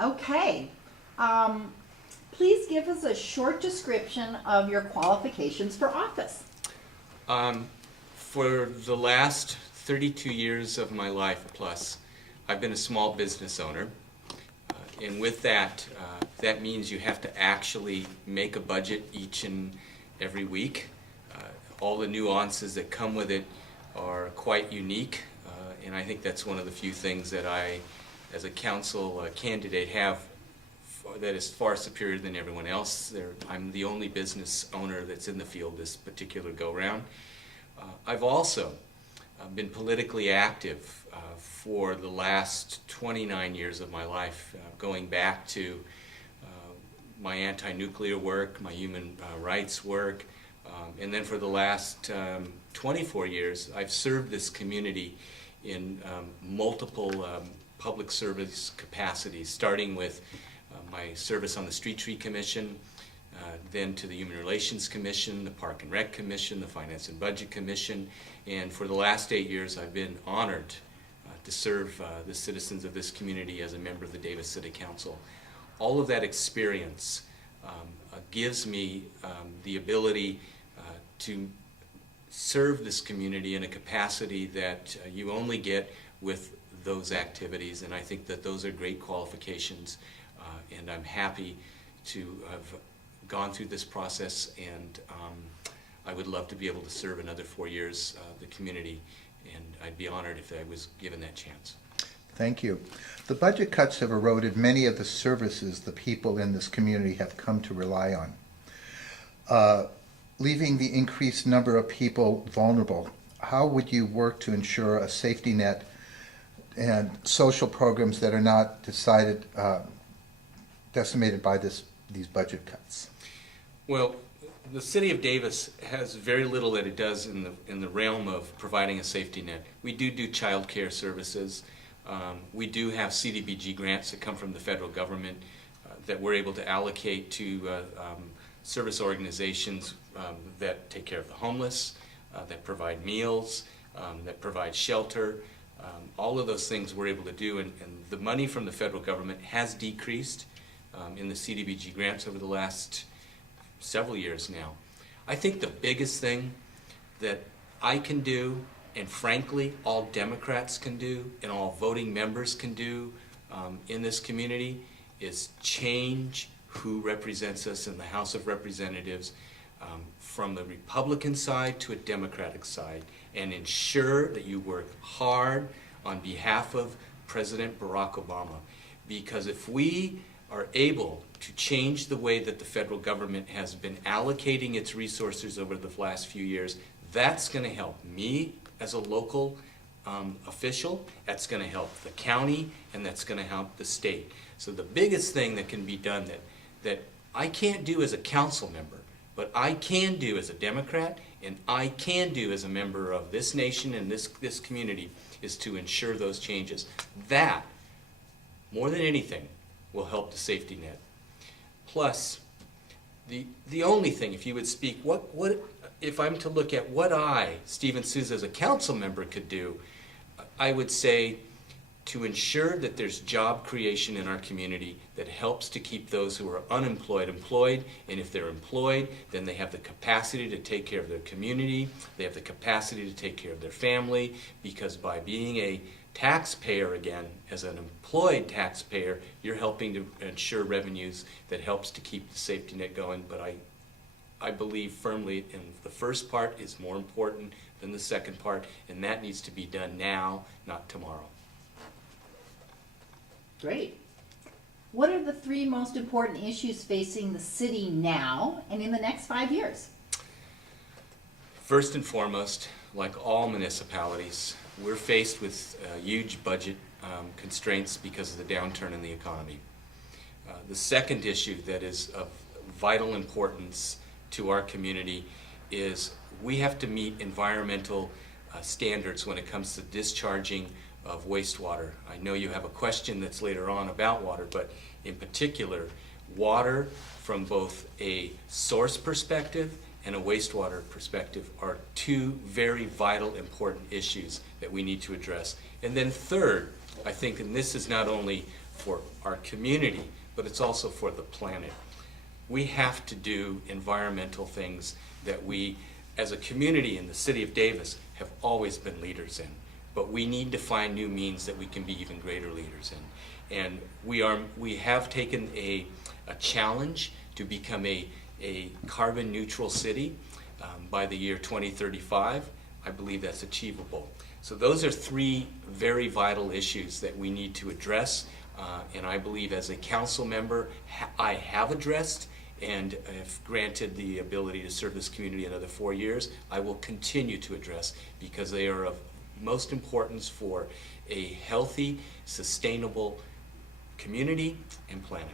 Okay. Um, Please give us a short description of your qualifications for office. For the last 32 years of my life plus, I've been a small business owner. And with that, that means you have to actually make a budget each and every week. All the nuances that come with it are quite unique. And I think that's one of the few things that I, as a council candidate, have that is far superior than everyone else. I'm the only business owner that's in the field this particular go-round. I've also been politically active for the last 29 years of my life, going back to my anti-nuclear work, my human rights work, and then for the last 24 years I've served this community in multiple public service capacities, starting with my service on the Street Tree Commission, then to the Human Relations Commission, the Park and Rec Commission, the Finance and Budget Commission, and for the last 8 years I've been honored to serve the citizens of this community as a member of the Davis City Council. All of that experience gives me the ability to serve this community in a capacity that you only get with those activities, and I think that those are great qualifications, and I'm happy to have gone through this process, and I would love to be able to serve another 4 years the community, and I'd be honored if I was given that chance. Thank you. The budget cuts have eroded many of the services the people in this community have come to rely on, leaving the increased number of people vulnerable. How would you work to ensure a safety net and social programs that are not decimated by these budget cuts? Well, the city of Davis has very little that it does in the realm of providing a safety net. We do child care services. We do have CDBG grants that come from the federal government that we're able to allocate to service organizations that take care of the homeless, that provide meals, that provide shelter. All of those things we're able to do, and the money from the federal government has decreased in the CDBG grants over the last several years now. I think the biggest thing that I can do, and frankly all Democrats can do, and all voting members can do in this community, is change who represents us in the House of Representatives from the Republican side to a Democratic side, and ensure that you work hard on behalf of President Barack Obama. Because if we are able to change the way that the federal government has been allocating its resources over the last few years, that's going to help me as a local official, that's going to help the county, and that's going to help the state. So the biggest thing that can be done that I can't do as a council member, but I can do as a Democrat, and I can do as a member of this nation and this community, is to ensure those changes. That, more than anything, will help the safety net. Plus, the only thing, if you would speak, what if I'm to look at what I, Stephen Souza, as a council member could do, I would say to ensure that there's job creation in our community that helps to keep those who are unemployed employed, and if they're employed, then they have the capacity to take care of their community, they have the capacity to take care of their family, because by being a taxpayer again, as an employed taxpayer, you're helping to ensure revenues that helps to keep the safety net going. But I believe firmly in the first part is more important than the second part, and that needs to be done now, not tomorrow. Great. What are the 3 most important issues facing the city now and in the next 5 years? First and foremost, like all municipalities, we're faced with huge budget constraints because of the downturn in the economy. The second issue that is of vital importance to our community is we have to meet environmental standards when it comes to discharging of wastewater. I know you have a question that's later on about water, but in particular, water from both a source perspective and a wastewater perspective are 2 very vital, important issues that we need to address. And then third, I think, and this is not only for our community, but it's also for the planet. We have to do environmental things that we, as a community in the city of Davis, have always been leaders in. But we need to find new means that we can be even greater leaders in. And we have taken a challenge to become a carbon neutral city by the year 2035. I believe that's achievable. So those are three very vital issues that we need to address. And I believe as a council member, I have addressed, and if granted the ability to serve this community another 4 years, I will continue to address, because they are of most importance for a healthy, sustainable community and planet.